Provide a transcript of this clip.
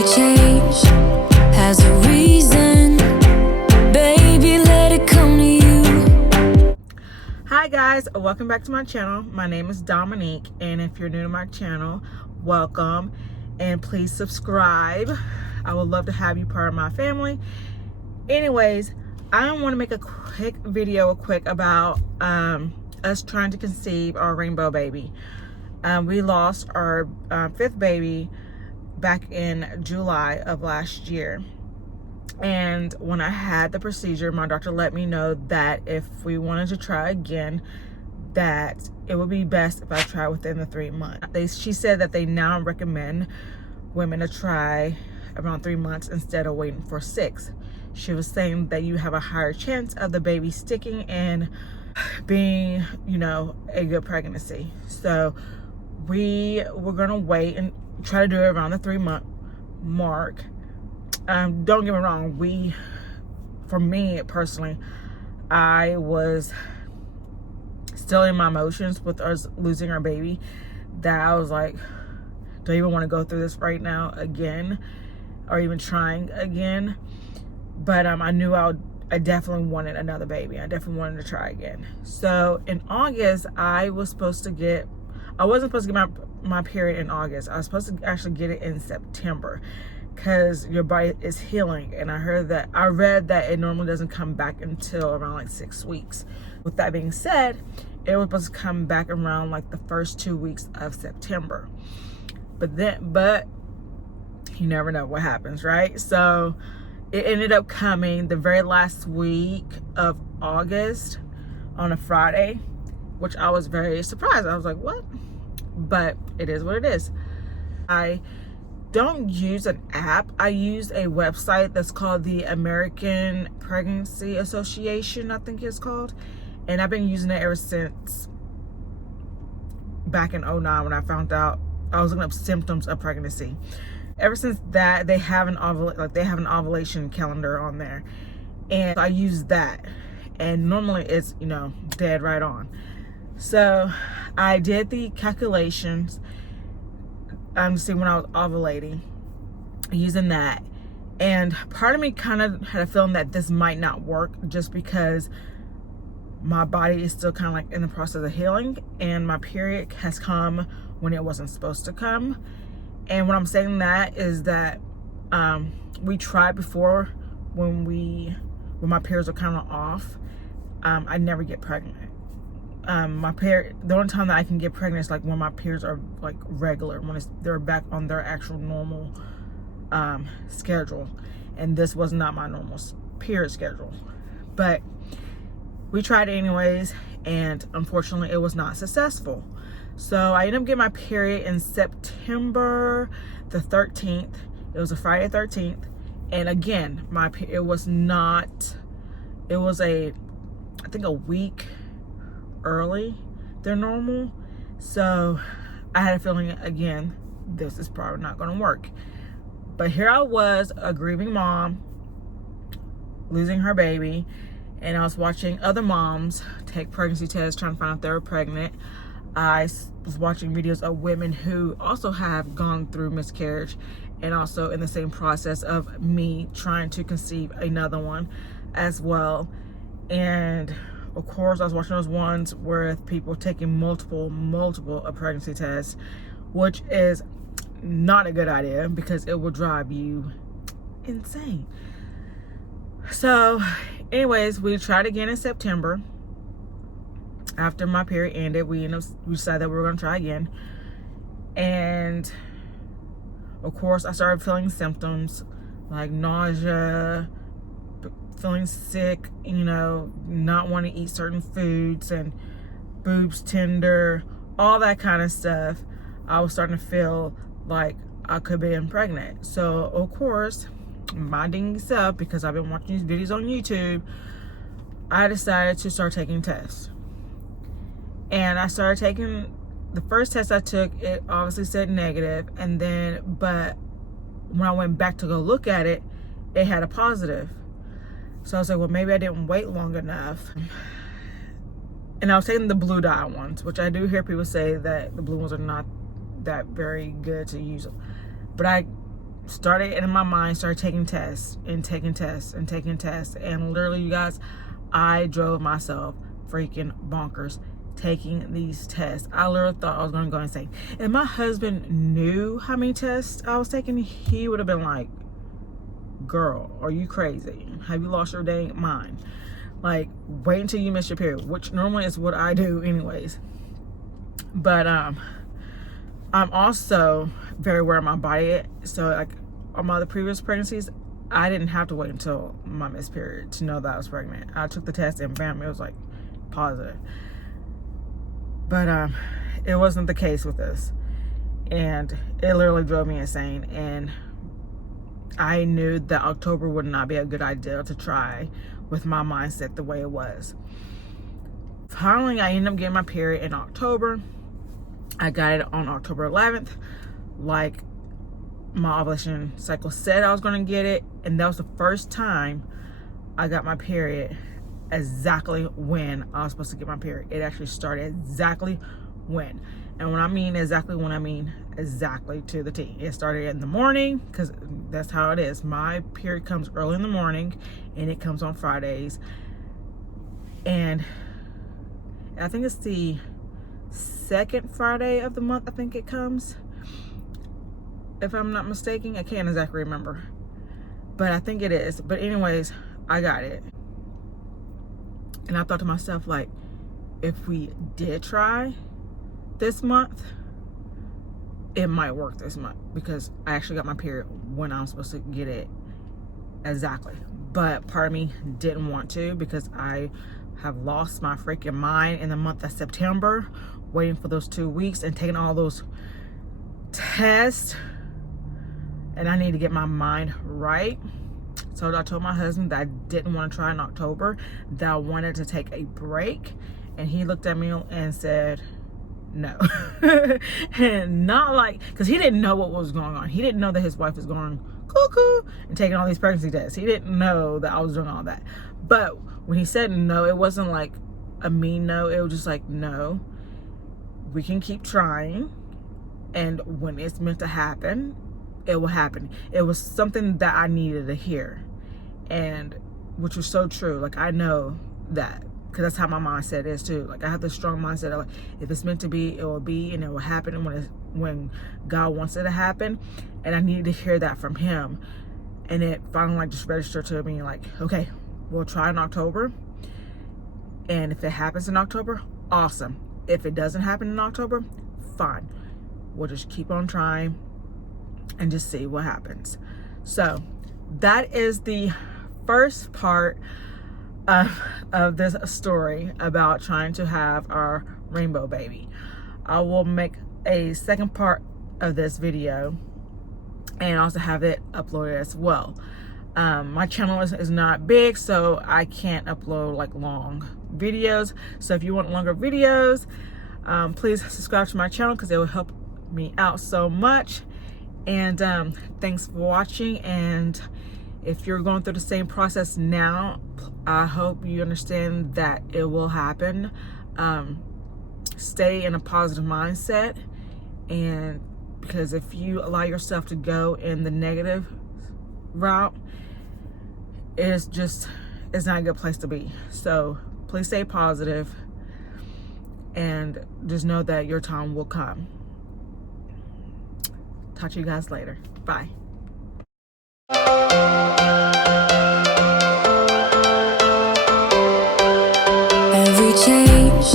Every change has a reason. Baby, let it come to you. Hi guys, welcome back to my channel. My name is Dominique, and if you're new to my channel, welcome, and please subscribe. I would love to have you part of my family. Anyways, I want to make a quick video about us trying to conceive our rainbow baby. We lost our fifth baby back in July of last year, and when I had the procedure, my doctor let me know that if we wanted to try again, that it would be best if I try within the 3 months. She said that they now recommend women to try around 3 months instead of waiting for 6. She was saying that you have a higher chance of the baby sticking and being, a good pregnancy. So we were gonna wait and try to do it around the 3-month mark. Don't get me wrong, for me personally, I was still in my emotions with us losing our baby, that I was like, do I even want to go through this right now again, or even trying again? But I knew I definitely wanted another baby. I definitely wanted to try again. So in August, I wasn't supposed to get my period in August. I was supposed to actually get it in September, because your body is healing, and I read that it normally doesn't come back until around like 6 weeks. With that being said, it was supposed to come back around like the first 2 weeks of September, but you never know what happens, right? So it ended up coming the very last week of August on a Friday, which I was very surprised. I was like, what? But it is what it is. I don't use an app. I use a website that's called the American Pregnancy Association, I think it's called. And I've been using it ever since back in 2009 when I found out I was looking up symptoms of pregnancy. Ever since that, they have an ovulation calendar on there, and I use that, and normally it's dead right on. So I did the calculations to see when I was ovulating using that, and part of me kind of had a feeling that this might not work, just because my body is still kind of like in the process of healing, and my period has come when it wasn't supposed to come. And when I'm saying that is that we tried before when my periods are kind of off. I never get pregnant. The only time that I can get pregnant is like when my periods are like regular, when they're back on their actual normal schedule. And this was not my normal period schedule. But we tried it anyways, and unfortunately it was not successful. So I ended up getting my period in September the 13th. It was a Friday 13th. And again, it was I think a week early than normal. So I had a feeling, again, this is probably not going to work. But here I was, a grieving mom, losing her baby. And I was watching other moms take pregnancy tests, trying to find out if they were pregnant. I was watching videos of women who also have gone through miscarriage, and also in the same process of me trying to conceive another one as well. And of course, I was watching those ones with people taking multiple pregnancy tests, which is not a good idea because it will drive you insane. So anyways, we tried again in September. After my period ended, we decided that we were going to try again. And of course, I started feeling symptoms like nausea, feeling sick, not wanting to eat certain foods, and boobs tender, all that kind of stuff. I was starting to feel like I could be pregnant. So of course, my dingy self, because I've been watching these videos on YouTube, I decided to start taking tests. And I started taking, the first test I took, it obviously said negative, but when I went back to go look at it, it had a positive. So I was like, well, maybe I didn't wait long enough. And I was taking the blue dye ones, which I do hear people say that the blue ones are not that very good to use. But I started in my mind, started taking tests and taking tests and taking tests. And literally, you guys, I drove myself freaking bonkers taking these tests. I literally thought I was going to go insane. If my husband knew how many tests I was taking, he would have been like, girl, are you crazy? Have you lost your dang mind? Like, wait until you miss your period, which normally is what I do anyways. But I'm also very aware of my body. So like on my other previous pregnancies, I didn't have to wait until my missed period to know that I was pregnant. I took the test and bam, it was like positive. But it wasn't the case with this, and it literally drove me insane. And I knew that October would not be a good idea to try with my mindset the way it was. Finally, I ended up getting my period in October. I got it on October 11th, like my ovulation cycle said I was going to get it. And that was the first time I got my period exactly when I was supposed to get my period. It actually started exactly when. And when I mean exactly when, I mean exactly to the T. It started in the morning, because that's how it is. My period comes early in the morning and it comes on Fridays. And I think it's the second Friday of the month, I think it comes, if I'm not mistaken. I can't exactly remember, but I think it is. But anyways, I got it. And I thought to myself, like, if we did try this month, it might work this month, because I actually got my period when I was supposed to get it exactly. But part of me didn't want to, because I have lost my freaking mind in the month of September, waiting for those 2 weeks and taking all those tests. And I need to get my mind right. So I told my husband that I didn't want to try in October, that I wanted to take a break. And he looked at me and said, no. And not like, because he didn't know what was going on. He didn't know that his wife was going cuckoo and taking all these pregnancy tests. He didn't know that I was doing all that. But when he said no, it wasn't like a mean no. It was just like, no, we can keep trying. And when it's meant to happen, it will happen. It was something that I needed to hear. And which was so true. Like, I know that, because that's how my mindset is too. Like, I have this strong mindset of, like, if it's meant to be, it will be, and it will happen when God wants it to happen. And I needed to hear that from him. And it finally like just registered to me, like, okay, we'll try in October. And if it happens in October, awesome. If it doesn't happen in October, fine. We'll just keep on trying and just see what happens. So that is the first part of this story about trying to have our rainbow baby. I will make a second part of this video and also have it uploaded as well. My channel is not big, so I can't upload like long videos. So if you want longer videos, please subscribe to my channel, because it will help me out so much. And thanks for watching. And if you're going through the same process now, I hope you understand that it will happen. Stay in a positive mindset, and because if you allow yourself to go in the negative route, it's not a good place to be. So please stay positive, and just know that your time will come. Talk to you guys later. Bye. Every change